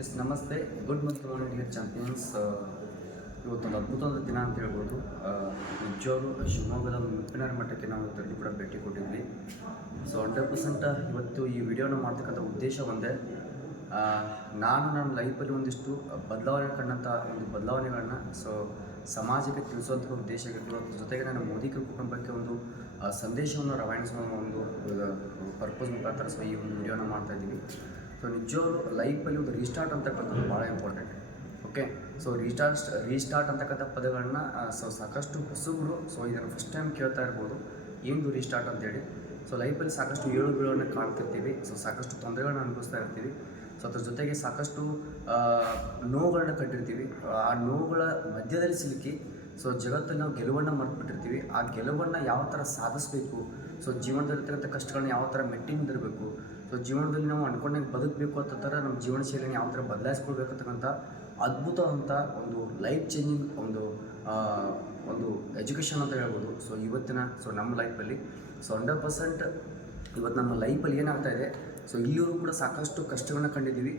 S ನಮಸ್ತೆ. Good morning dear champions. ಇವತ್ತೊಂದು ಅದ್ಭುತವಾದ ದಿನ ಅಂತ ಹೇಳ್ಬೋದು. ನಿಜವರು ಶಿವಮೊಗ್ಗದ ಮುಪ್ಪಿನಾರ ಮಠಕ್ಕೆ ನಾವು ಇವತ್ತು ಕೂಡ ಭೇಟಿ ಕೊಟ್ಟಿದ್ವಿ. ಸೊ 100% ಇವತ್ತು ಈ ವಿಡಿಯೋನ ಮಾಡ್ತಕ್ಕಂಥ ಉದ್ದೇಶ ಒಂದೇ. ನಾನು ನನ್ನ ಲೈಫಲ್ಲಿ ಒಂದಿಷ್ಟು ಬದಲಾವಣೆ ಕಂಡಂಥ ಒಂದು ಬದಲಾವಣೆಗಳನ್ನ ಸಮಾಜಕ್ಕೆ ತಿಳಿಸುವಂಥ ಉದ್ದೇಶ ಆಗಿರ್ತೀವಿ. ಅದ್ರ ಜೊತೆಗೆ ನನ್ನ ಮೋದಿಕರ ಕುಟುಂಬಕ್ಕೆ ಒಂದು ಸಂದೇಶವನ್ನು ರವಾನಿಸುವ ಒಂದು ಪರ್ಪಸ್ ಮುಖಾಂತರ ಈ ಒಂದು ವಿಡಿಯೋನ ಮಾಡ್ತಾಯಿದ್ದೀವಿ. ನಿಜವರು ಲೈಫಲ್ಲಿ ಒಂದು ರೀಸ್ಟಾರ್ಟ್ ಅಂತಕ್ಕಂಥದ್ದು ಭಾಳ ಇಂಪಾರ್ಟೆಂಟ್. ಓಕೆ, ರೀಸ್ಟಾರ್ಟ್ ಅಂತಕ್ಕಂಥ ಪದಗಳನ್ನ ಸಾಕಷ್ಟು ಹೊಸಬರು ಇದನ್ನು ಫಸ್ಟ್ ಟೈಮ್ ಕೇಳ್ತಾ ಇರ್ಬೋದು, ಏನು ರೀಸ್ಟಾರ್ಟ್ ಅಂತೇಳಿ. ಲೈಫಲ್ಲಿ ಸಾಕಷ್ಟು ಏಳು ಬೀಳನ್ನು ಕಾಣ್ತಿರ್ತೀವಿ. ಸಾಕಷ್ಟು ತೊಂದರೆಗಳನ್ನ ಅನುಭವಿಸ್ತಾ ಇರ್ತೀವಿ. ಅದ್ರ ಜೊತೆಗೆ ಸಾಕಷ್ಟು ನೋವುಗಳನ್ನ ಕಂಡಿರ್ತೀವಿ. ಆ ನೋವುಗಳ ಮಧ್ಯದಲ್ಲಿ ಸಿಲುಕಿ ಜಗತ್ತಲ್ಲಿ ನಾವು ಗೆಲುವನ್ನು ಮರೆತುಬಿಟ್ಟಿರ್ತೀವಿ. ಆ ಗೆಲುವನ್ನು ಯಾವ ಥರ ಸಾಧಿಸಬೇಕು, ಜೀವನದಲ್ಲಿರ್ತಕ್ಕಂಥ ಕಷ್ಟಗಳನ್ನ ಯಾವ ಥರ ಮೆಟ್ಟಿನಿಂದಿರಬೇಕು, ಜೀವನದಲ್ಲಿ ನಾವು ಅಂದ್ಕೊಂಡಾಗ ಬದುಕಬೇಕು ಅಂತ ಥರ ನಮ್ಮ ಜೀವನ ಶೈಲಿನ ಯಾವ ಥರ ಬದಲಾಯಿಸ್ಕೊಳ್ಬೇಕಂತಕ್ಕಂಥ ಅದ್ಭುತವಂಥ ಒಂದು ಲೈಫ್ ಚೇಂಜಿಂಗ್ ಒಂದು ಎಜುಕೇಷನ್ ಅಂತ ಹೇಳ್ಬೋದು. ಇವತ್ತಿನ ನಮ್ಮ ಲೈಫಲ್ಲಿ 100% ಇವತ್ತು ನಮ್ಮ ಲೈಫಲ್ಲಿ ಏನಾಗ್ತಾ ಇದೆ, ಇಲ್ಲಿಯವರು ಕೂಡ ಸಾಕಷ್ಟು ಕಷ್ಟಗಳನ್ನ ಕಂಡಿದ್ದೀವಿ.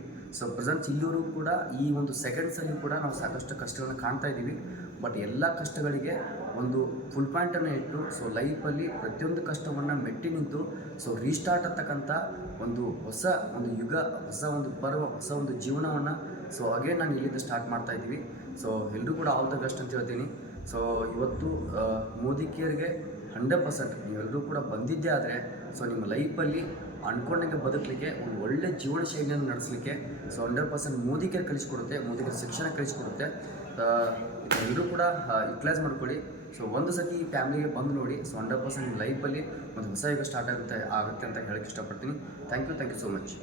ಪ್ರೆಸೆಂಟ್ ಇಲ್ಲಿಯವರು ಕೂಡ ಈ ಒಂದು ಸೆಕೆಂಡ್ಸಲ್ಲಿ ಕೂಡ ನಾವು ಸಾಕಷ್ಟು ಕಷ್ಟಗಳನ್ನ ಕಾಣ್ತಾ ಇದ್ದೀವಿ. ಬಟ್ ಎಲ್ಲ ಕಷ್ಟಗಳಿಗೆ ಒಂದು ಫುಲ್ ಪಾಯಿಂಟನ್ನು ಇಟ್ಟು ಲೈಫಲ್ಲಿ ಪ್ರತಿಯೊಂದು ಕಷ್ಟವನ್ನು ಮೆಟ್ಟಿ ನಿಂತು ರೀಸ್ಟಾರ್ಟ್ ಅಂತಕ್ಕಂಥ ಒಂದು ಹೊಸ ಒಂದು ಯುಗ, ಹೊಸ ಒಂದು ಪರ್ವ, ಹೊಸ ಒಂದು ಜೀವನವನ್ನು ಅಗೇನ್ ನಾನು ಇಲ್ಲಿಂದ ಸ್ಟಾರ್ಟ್ ಮಾಡ್ತಾ ಇದ್ದೀವಿ. ಎಲ್ಲರೂ ಕೂಡ ಆಲ್ ದ ಬೆಸ್ಟ್ ಅಂತ ಹೇಳ್ತೀನಿ. ಇವತ್ತು ಮೋದಿಕಿಯರಿಗೆ 100% ನೀವೆಲ್ಲರೂ ಕೂಡ ಬಂದಿದ್ದೇ ಆದರೆ ನಿಮ್ಮ ಲೈಫಲ್ಲಿ ಅಂದ್ಕೊಂಡಂಗೆ ಬದುಕಲಿಕ್ಕೆ ಒಂದು ಒಳ್ಳೆ ಜೀವನ ಶೈಲಿಯನ್ನು ನಡೆಸಲಿಕ್ಕೆ 100% ಮೋದಿಕರು ಕಲಿಸ್ಕೊಡುತ್ತೆ, ಮೋದಿಕರ ಶಿಕ್ಷಣ ಕಲಿಸ್ಕೊಡುತ್ತೆ. ಎಲ್ಲರೂ ಕೂಡ ಯುಟಿಲೈಸ್ ಮಾಡ್ಕೊಳ್ಳಿ. ಒಂದು ಸತಿ ಈ ಫ್ಯಾಮಿಲಿಗೆ ಬಂದು ನೋಡಿ. 100% ನಿಮ್ಮ ಲೈಫಲ್ಲಿ ಒಂದು ಹೊಸ ಯುಗ ಸ್ಟಾರ್ಟ್ ಆಗುತ್ತೆ ಅಂತ ಹೇಳಕ್ಕೆ ಇಷ್ಟಪಡ್ತೀನಿ. Thank you so much.